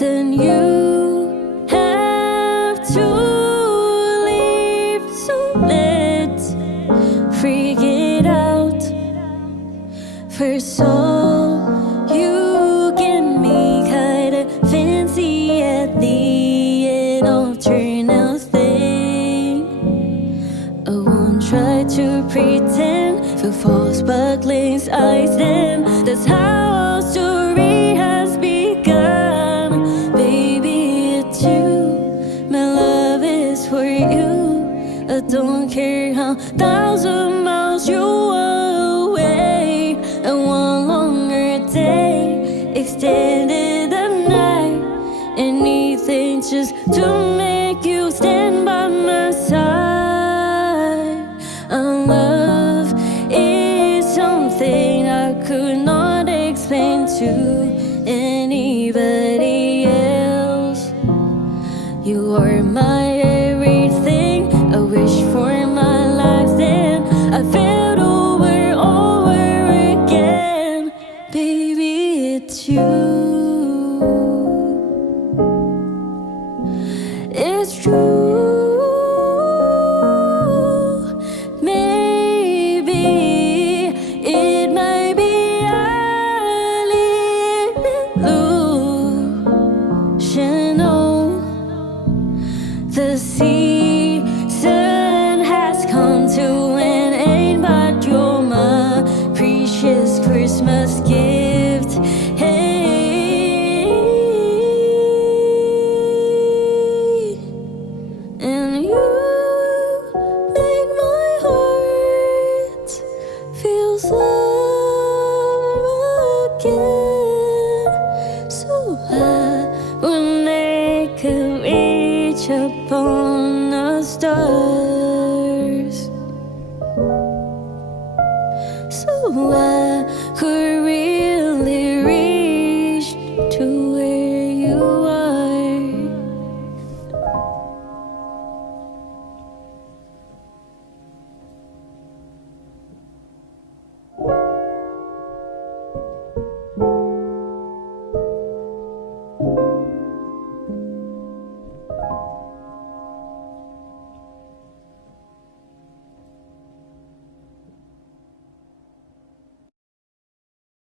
then you have to leave. So let's freak it out. First all, you get me kinda fancy at the end of turnout thing. I won't try to pretend for false sparkling eyes. Then that's how our story has begun. Baby, it's you. My love is for you. I don't care how 1,000 miles you are away. And one longer day extended the night. Anything just to make you stand by my side. Our love is something I could not explain to anybody else. You are my everything. I wish for my life then. I felt over again. Baby, it's you. It's true. Maybe it might be illusional. The season has come to an end, but you're my precious Christmas gift. Hey, and you make my heart feel love again. So I